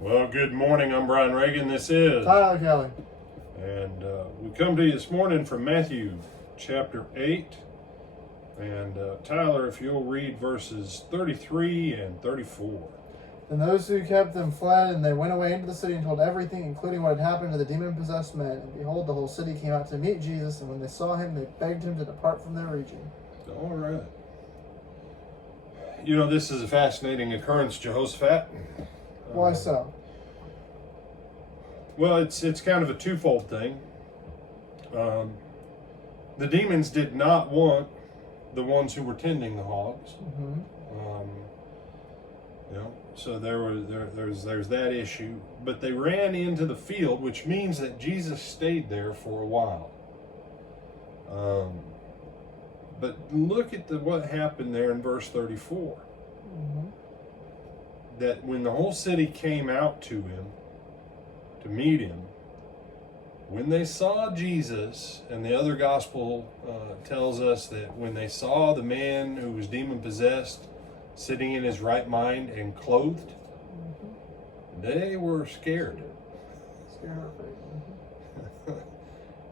Well, good morning. I'm Brian Reagan. This is Tyler Kelly. And we come to you this morning from Matthew chapter 8. And Tyler, if you'll read verses 33 and 34. And those who kept them fled, and they went away into the city and told everything, including what had happened to the demon-possessed men. And behold, the whole city came out to meet Jesus, and when they saw him, they begged him to depart from their region. All right. You know, this is a fascinating occurrence, Jehoshaphat. Why so? Well, it's kind of a twofold thing. The demons did not want the ones who were tending the hogs. Mm-hmm. So there's that issue. But they ran into the field, which means that Jesus stayed there for a while. But look at what happened there in verse 34. Mm-hmm. That when the whole city came out to him, to meet him, when they saw Jesus, and the other gospel tells us that when they saw the man who was demon-possessed sitting in his right mind and clothed, they were scared.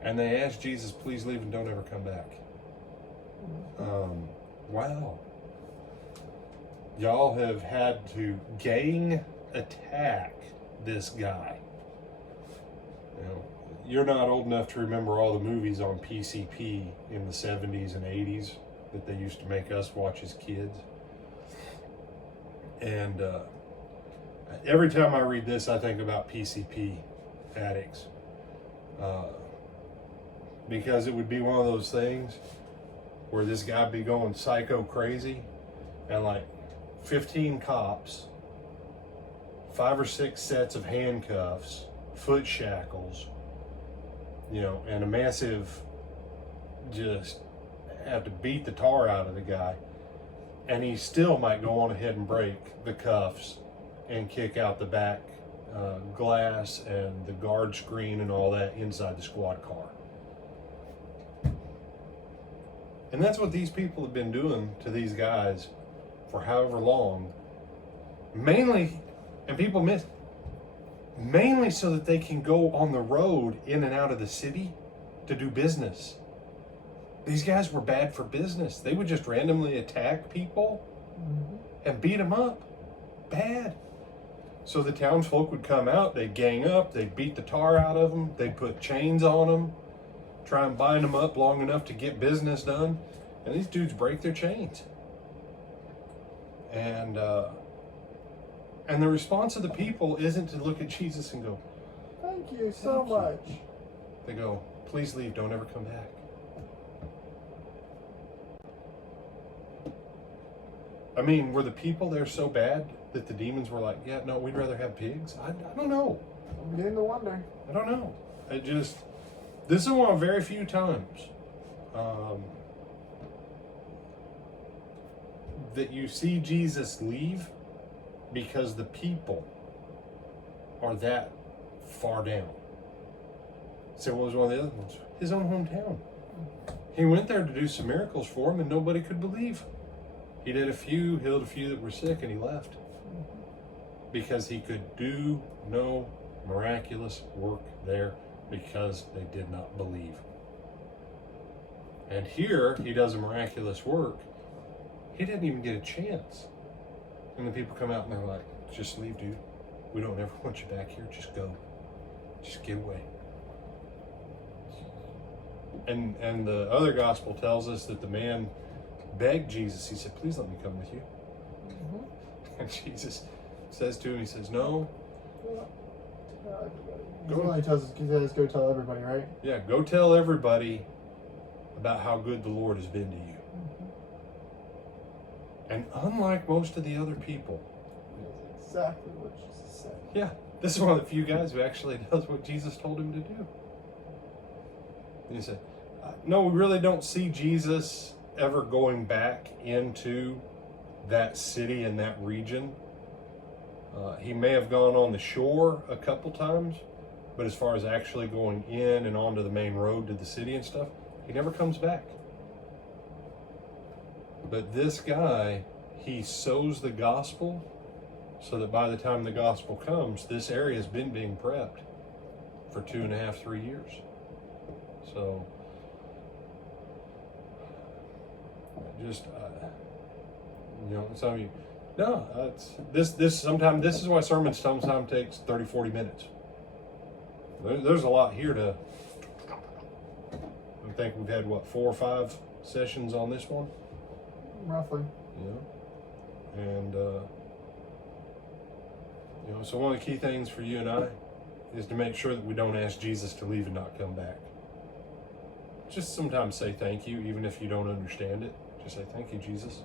And they asked Jesus, please leave and don't ever come back. Wow. Y'all have had to gang attack this guy. You're not old enough to remember all the movies on PCP in the 70s and 80s that they used to make us watch as kids. And every time I read this, I think about PCP addicts. Because it would be one of those things where this guy would be going psycho crazy, and like 15 cops, 5 or 6 sets of handcuffs, foot shackles, and a massive, just have to beat the tar out of the guy. And he still might go on ahead and break the cuffs and kick out the back glass and the guard screen and all that inside the squad car. And that's what these people have been doing to these guys for however long. Mainly, and people miss, mainly so that they can go on the road in and out of the city to do business. These guys were bad for business. They would just randomly attack people and beat them up. Bad. So the townsfolk would come out, they'd gang up, they'd beat the tar out of them, they'd put chains on them, try and bind them up long enough to get business done. And these dudes break their chains. And the response of the people isn't to look at Jesus and go, thank you so much. They go, please leave, don't ever come back. I mean, were the people there so bad that the demons were like, yeah, no, we'd rather have pigs? I don't know. I'm beginning to wonder. I don't know. This is one of very few times that you see Jesus leave because the people are that far down. So what was one of the other ones? His own hometown. He went there to do some miracles for him and nobody could believe. He did a few, healed a few that were sick, and he left. Because he could do no miraculous work there because they did not believe. And here, he does a miraculous work. He didn't even get a chance. And the people come out and they're like, just leave, dude. We don't ever want you back here. Just go. Just get away. And the other gospel tells us that the man begged Jesus. He said, please let me come with you. And Jesus says to him, he says, no. He tells us go tell everybody, right? Yeah, go tell everybody about how good the Lord has been to you. And unlike most of the other people, that's exactly what Jesus said. Yeah, this is one of the few guys who actually does what Jesus told him to do. And he said, no, we really don't see Jesus ever going back into that city and that region. He may have gone on the shore a couple times, but as far as actually going in and onto the main road to the city and stuff, he never comes back. But this guy, he sows the gospel so that by the time the gospel comes, this area has been being prepped for 2.5, 3 years. So, just, some of you, no, this is why sermons sometimes takes 30, 40 minutes. There's a lot here to, I think we've had, 4 or 5 sessions on this one? Roughly. And, so one of the key things for you and I is to make sure that we don't ask Jesus to leave and not come back. Just sometimes say thank you, even if you don't understand it. Just say thank you, Jesus,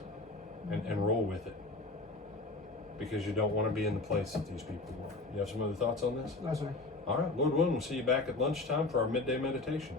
and roll with it. Because you don't want to be in the place that these people were. You have some other thoughts on this? No, sir. All right, Lord willing, we'll see you back at lunchtime for our midday meditation.